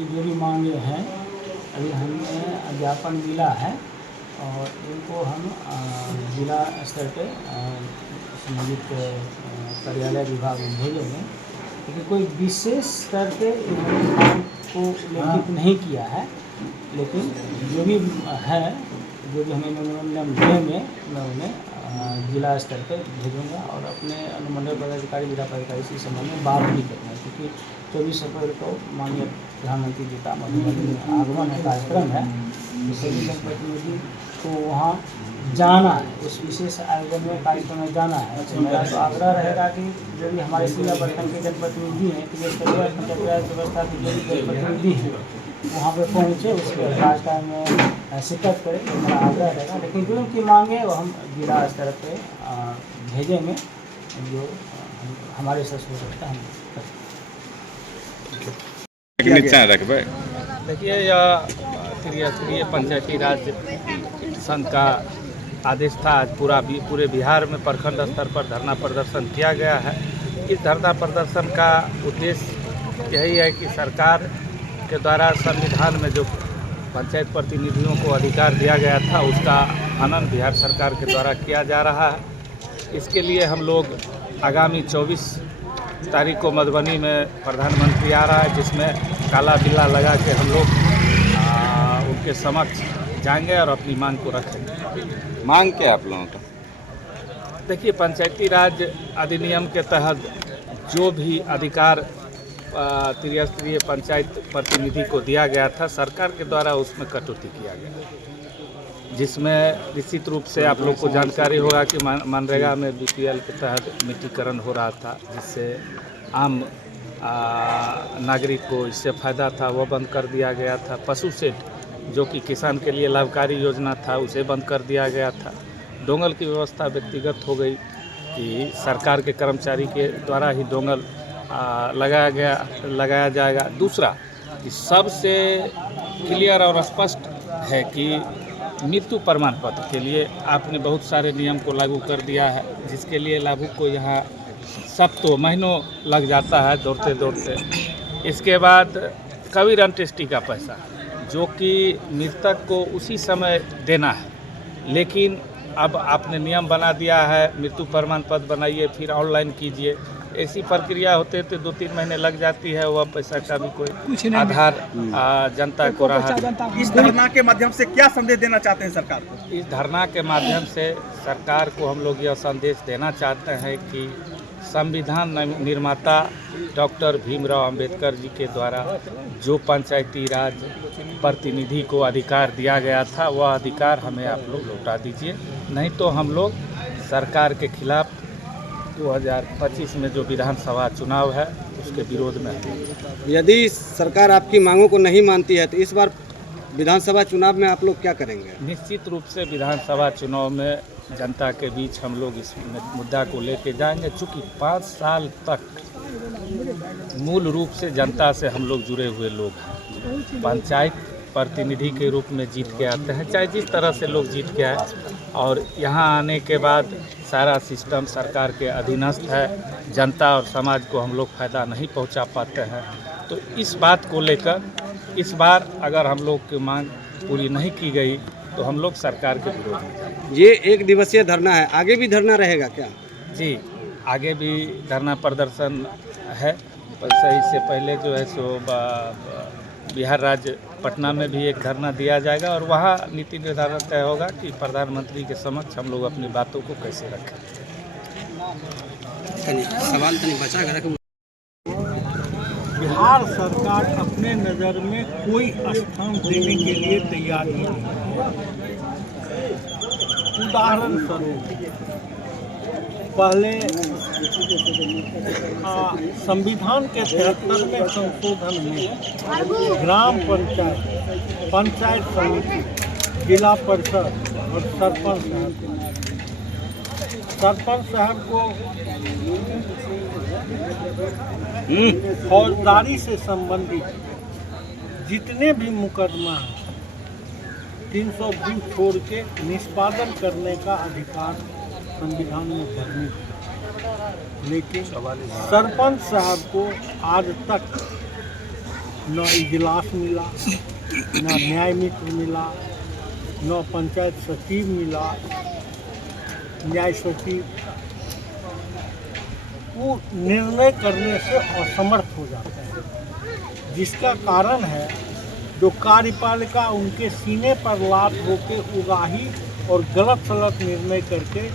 की जो भी मांगे हैं अभी हमें ज्ञापन मिला है और इनको हम जिला स्तर पे संबंधित कार्यालय विभाग में भेजेंगे, क्योंकि कोई विशेष स्तर पे इन्होंने मांग को उल्लेखित नहीं किया है, लेकिन जो भी है, जो भी हमें मेमोरेंडम देंगे मैं उन्हें जिला स्तर पर भेजूँगा और अपने अनुमंडल पदाधिकारी, जिला पदाधिकारी से इस संबंध में बात भी करेंगे, क्योंकि 24 अप्रैल को माननीय प्रधानमंत्री जी का मधुबनी में आगमन है, कार्यक्रम है, तो सभी जनप्रतिनिधि को वहाँ जाना है, उस विशेष आयोजन में कार्यक्रम में जाना है। तो मेरा तो आग्रह रहेगा कि जो भी हमारे जिला प्रखंड के जनप्रतिनिधि हैं, पंचायत व्यवस्था के जो भी जनप्रतिनिधि हैं वहाँ पे पहुँचे, उसके कार्यक्रम में शिरकत करें, तो मेरा आग्रह रहेगा। लेकिन जो उनकी मांग है वो हम जिला स्तर पे भेजेंगे, जो हमारे से हो सकता है हम रखबे। देखिए, यह त्रिस्तरीय पंचायती राज संघ का आदेश था। आज पूरे बिहार में प्रखंड स्तर पर धरना प्रदर्शन किया गया है। इस धरना प्रदर्शन का उद्देश्य यही है कि सरकार के द्वारा संविधान में जो पंचायत प्रतिनिधियों को अधिकार दिया गया था, उसका हनन बिहार सरकार के द्वारा किया जा रहा है। इसके लिए हम लोग आगामी 24 तारीख को मधुबनी में प्रधानमंत्री आ रहा है, जिसमें काला बिल्ला लगा के हम लोग उनके समक्ष जाएंगे और अपनी मांग को रखेंगे। मांग क्या आप लोगों का? देखिए, पंचायती राज अधिनियम के तहत जो भी अधिकार त्रिस्तरीय पंचायत प्रतिनिधि को दिया गया था, सरकार के द्वारा उसमें कटौती किया गया, जिसमें निश्चित रूप से आप लोग को जानकारी होगा कि मनरेगा में BPL के तहत मिट्टीकरण हो रहा था, जिससे आम नागरिक को इससे फ़ायदा था, वो बंद कर दिया गया था। पशु सेट जो कि किसान के लिए लाभकारी योजना था, उसे बंद कर दिया गया था। डोंगल की व्यवस्था व्यक्तिगत हो गई कि सरकार के कर्मचारी के द्वारा ही डोंगल लगाया जाएगा। दूसरा कि सबसे क्लियर और स्पष्ट है कि मृत्यु प्रमाण पत्र के लिए आपने बहुत सारे नियम को लागू कर दिया है, जिसके लिए लाभुक को यहाँ तो महीनों लग जाता है दौड़ते दौड़ते। इसके बाद कबीर अंत्येष्टि का पैसा जो कि मृतक को उसी समय देना है, लेकिन अब आपने नियम बना दिया है, मृत्यु प्रमाण पत्र बनाइए फिर ऑनलाइन कीजिए। ऐसी प्रक्रिया होते तो 2-3 महीने लग जाती है, वह पैसा का भी कोई आधार जनता को रहा। इस धरना के माध्यम से क्या संदेश देना चाहते हैं सरकार को? इस धरना के माध्यम से सरकार को हम लोग यह संदेश देना चाहते हैं कि संविधान निर्माता डॉक्टर भीमराव अंबेडकर जी के द्वारा जो पंचायती राज प्रतिनिधि को अधिकार दिया गया था, वह अधिकार हमें आप लोग लौटा दीजिए, नहीं तो हम लोग सरकार के खिलाफ 2025 में जो विधानसभा चुनाव है उसके विरोध में हैं। यदि सरकार आपकी मांगों को नहीं मानती है तो इस बार विधानसभा चुनाव में आप लोग क्या करेंगे? निश्चित रूप से विधानसभा चुनाव में जनता के बीच हम लोग इस मुद्दा को लेके जाएंगे। चूँकि 5 साल तक मूल रूप से जनता से हम लोग जुड़े हुए लोग हैं, पंचायत प्रतिनिधि के रूप में जीत के आते हैं, चाहे जिस तरह से लोग जीत के आए, और यहाँ आने के बाद सारा सिस्टम सरकार के अधीनस्थ है, जनता और समाज को हम लोग फ़ायदा नहीं पहुँचा पाते हैं। तो इस बात को लेकर इस बार अगर हम लोग की मांग पूरी नहीं की गई तो हम लोग सरकार के विरोध में जाएंगे। ये 1 दिवसीय धरना है, आगे भी धरना रहेगा क्या? जी, आगे भी धरना प्रदर्शन है। वैसे इससे पहले जो है सो बिहार राज्य पटना में भी एक धरना दिया जाएगा और वहाँ नीति निर्धारण तय होगा कि प्रधानमंत्री के समक्ष हम लोग अपनी बातों को कैसे रखें। सवाल तो नहीं बचा कर बिहार सरकार अपने नज़र में कोई स्थान देने के लिए तैयार नहीं है। उदाहरण स्वरूप पहले संविधान के 73वें संशोधन में ग्राम पंचायत, पंचायत समिति, जिला परिषद और सरपंच साहब को फौजदारी से संबंधित जितने भी मुकदमा हैं 320 छोड़ के निष्पादन करने का अधिकार संविधान में वर्णित है। लेकिन सरपंच साहब को आज तक न इजलास मिला, न न्याय मित्र मिला, न पंचायत सचिव मिला, न्याय सचिव वो निर्णय करने से असमर्थ हो जाते हैं, जिसका कारण है जो कार्यपालिका उनके सीने पर लात होके उगाही और गलत सलत निर्णय करके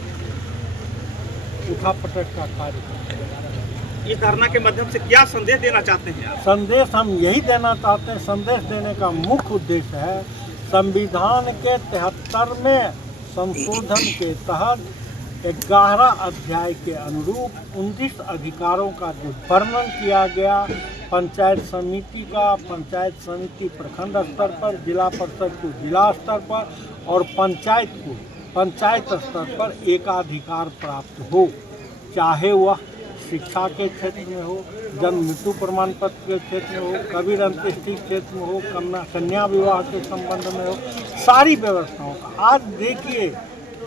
उठापटक का कार्य करते हैं। इस धरना के माध्यम से क्या संदेश देना चाहते हैं आप? संदेश हम यही देना चाहते हैं, संदेश देने का मुख्य उद्देश्य है संविधान के 73वें संशोधन के तहत 11 अध्याय के अनुरूप 29 अधिकारों का जो वर्णन किया गया, पंचायत समिति का, पंचायत समिति प्रखंड स्तर पर, जिला परिषद को जिला स्तर पर और पंचायत को पंचायत स्तर पर एकाधिकार प्राप्त हो, चाहे वह शिक्षा के क्षेत्र में हो, जन्म मृत्यु प्रमाण पत्र के क्षेत्र में हो, कबीर अंत्येष्टि क्षेत्र में हो, कन्या विवाह के संबंध में हो, सारी व्यवस्थाओं का। आज देखिए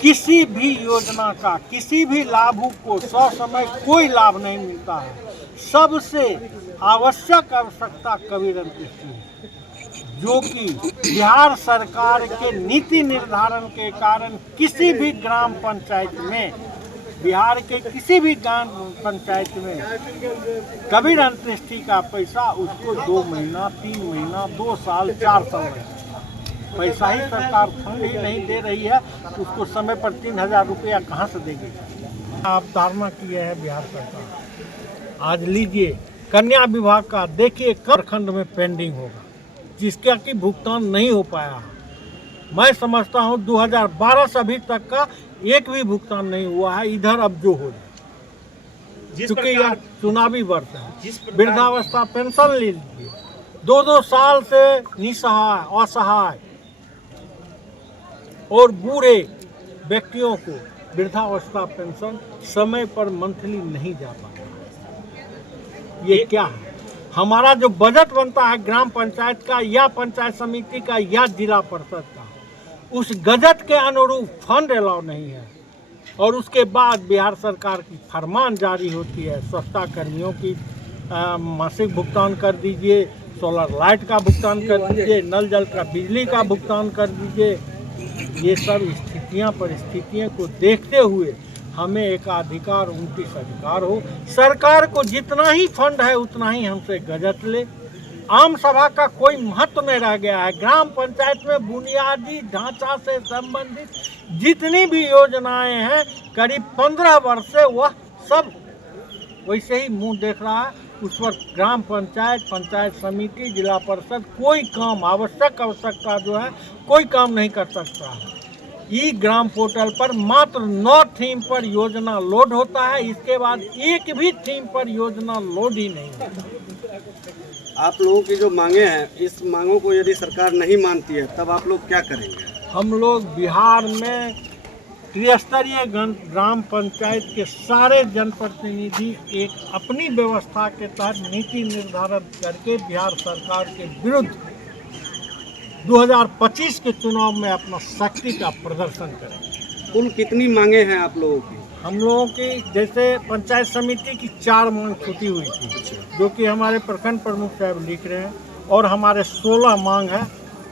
किसी भी योजना का किसी भी लाभुक को ससमय कोई लाभ नहीं मिलता है। सबसे आवश्यक आवश्यकता कबीर अंत्येष्टि है, जो कि बिहार सरकार के नीति निर्धारण के कारण किसी भी ग्राम पंचायत में, बिहार के किसी भी ग्राम पंचायत में कबीर अंत्येष्टि का पैसा उसको 2 महीना, 3 महीना, 2 साल, 4 साल पैसा ही सरकार फंड ही नहीं दे रही है, उसको समय पर 3000 रुपया कहाँ से देगी। आप धारणा किए है बिहार सरकार। आज लीजिए कन्या विभाग का, देखिए प्रखंड में पेंडिंग होगा जिसका कि भुगतान नहीं हो पाया। मैं समझता हूँ 2012 से अभी तक का एक भी भुगतान नहीं हुआ है। इधर अब जो हो जाए, क्योंकि यह चुनावी वर्ष है। वृद्धावस्था पेंशन ले लीजिए, 2-2 साल से निसहाय, असहाय और बूढ़े व्यक्तियों को वृद्धावस्था पेंशन समय पर मंथली नहीं जा पाता। ये क्या है? हमारा जो बजट बनता है ग्राम पंचायत का या पंचायत समिति का या जिला परिषद का, उस बजट के अनुरूप फंड अलाउ नहीं है। और उसके बाद बिहार सरकार की फरमान जारी होती है, स्वच्छता कर्मियों की मासिक भुगतान कर दीजिए, सोलर लाइट का भुगतान कर दीजिए, नल जल का बिजली का भुगतान कर दीजिए। ये सब परिस्थितियों को देखते हुए हमें एकाधिकार 29 अधिकार हो। सरकार को जितना ही फंड है उतना ही हमसे गजट ले। आम सभा का कोई महत्व नहीं रह गया है। ग्राम पंचायत में बुनियादी ढांचा से संबंधित जितनी भी योजनाएं हैं, करीब 15 वर्ष से वह सब वैसे ही मुंह देख रहा है। उस पर ग्राम पंचायत, पंचायत समिति, जिला परिषद कोई काम, आवश्यकता जो है कोई काम नहीं कर सकता है। ई ग्राम पोर्टल पर मात्र 9 थीम पर योजना लोड होता है, इसके बाद एक भी थीम पर योजना लोड ही नहीं होता। आप लोगों की जो मांगे हैं, इस मांगों को यदि सरकार नहीं मानती है तब आप लोग क्या करेंगे? हम लोग बिहार में त्रिस्तरीय ग्राम पंचायत के सारे जनप्रतिनिधि एक अपनी व्यवस्था के तहत नीति निर्धारण करके बिहार सरकार के विरुद्ध 2025 के चुनाव में अपना शक्ति का प्रदर्शन करें। कुल कितनी मांगे हैं आप लोगों की? हम लोगों की जैसे पंचायत समिति की 4 मांग छूटी हुई थी, जो कि हमारे प्रखंड प्रमुख साहब लिख रहे हैं, और हमारे 16 मांग है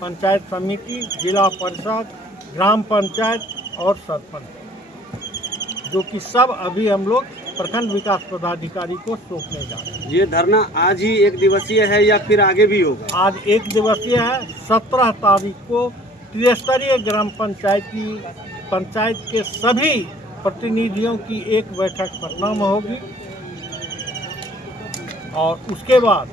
पंचायत समिति, जिला परिषद, ग्राम पंचायत और सरपंच, जो कि सब अभी हम लोग प्रखंड विकास पदाधिकारी को सौंपने जा रहे हैं। ये धरना आज ही 1 दिवसीय है या फिर आगे भी होगा? आज 1 दिवसीय है। 17 तारीख को त्रिस्तरीय ग्राम पंचायत के सभी प्रतिनिधियों की एक बैठक पटना में होगी, और उसके बाद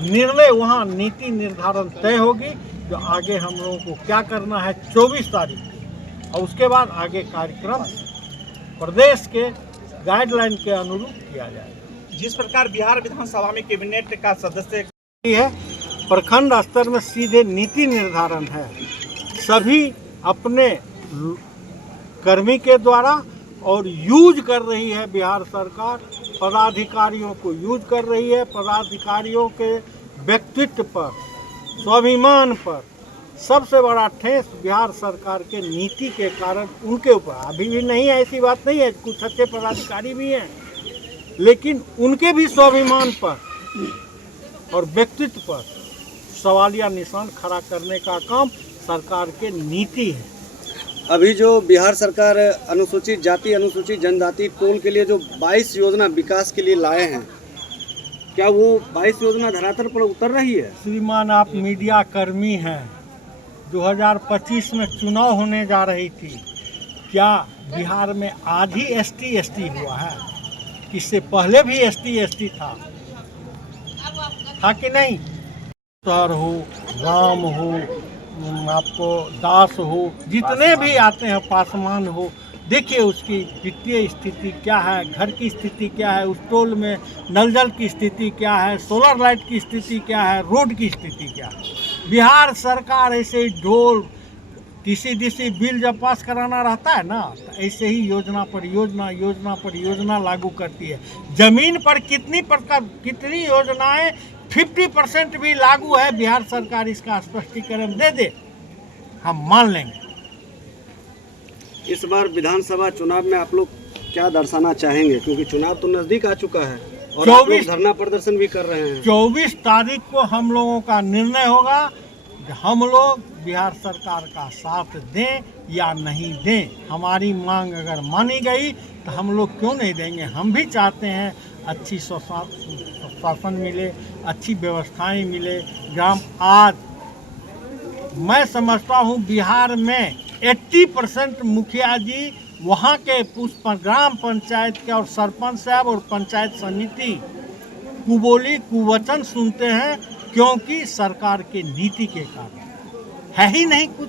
निर्णय वहाँ नीति निर्धारण तय होगी, जो आगे हम लोगों को क्या करना है 24 तारीख, और उसके बाद आगे कार्यक्रम प्रदेश के गाइडलाइन के अनुरूप किया जाएगा। जिस प्रकार बिहार विधानसभा में कैबिनेट का सदस्य है, प्रखंड स्तर में सीधे नीति निर्धारण है। सभी अपने कर्मी के द्वारा और यूज कर रही है बिहार सरकार, पदाधिकारियों को यूज कर रही है। पदाधिकारियों के व्यक्तित्व पर, स्वाभिमान पर सबसे बड़ा ठेस बिहार सरकार के नीति के कारण उनके ऊपर अभी भी नहीं है। ऐसी बात नहीं है, कुछ अच्छे पदाधिकारी भी हैं, लेकिन उनके भी स्वाभिमान पर और व्यक्तित्व पर सवालिया निशान खड़ा करने का काम सरकार के नीति है। अभी जो बिहार सरकार अनुसूचित जाति अनुसूचित जनजाति टोल के लिए जो 22 योजना विकास के लिए लाए हैं, क्या वो 22 योजना धरातल पर उतर रही है? श्रीमान, आप मीडिया कर्मी हैं। 2025 में चुनाव होने जा रही थी, क्या बिहार में आज ही ST हुआ है? इससे पहले भी ST था कि नहीं? सर हो, राम हो, आपको दास हो, जितने भी आते हैं, पासवान हो, देखिए उसकी वित्तीय स्थिति क्या है, घर की स्थिति क्या है, उस टोल में नल जल की स्थिति क्या है, सोलर लाइट की स्थिति क्या है, रोड की स्थिति क्या है। बिहार सरकार ऐसे ही ढोल TC बिल जब पास कराना रहता है ना, तो ऐसे ही योजना पर योजना लागू करती है। जमीन पर कितनी योजनाएं 50% भी लागू है, बिहार सरकार इसका स्पष्टीकरण दे दे, हम मान लेंगे। इस बार विधानसभा चुनाव में आप लोग क्या दर्शाना चाहेंगे, क्योंकि चुनाव तो नजदीक आ चुका है और आप लोग धरना प्रदर्शन भी कर रहे हैं। 24 तारीख को हम लोगों का निर्णय होगा, हम लोग बिहार सरकार का साथ दें या नहीं दें। हमारी मांग अगर मानी गई तो हम लोग क्यों नहीं देंगे। हम भी चाहते हैं अच्छी शासन मिले, अच्छी व्यवस्थाएं मिले। आज मैं समझता हूँ बिहार में 80% मुखिया जी वहाँ के ग्राम पंचायत के और सरपंच साहब और पंचायत समिति कुबोली कुवचन सुनते हैं, क्योंकि सरकार के नीति के कारण है ही नहीं कुछ।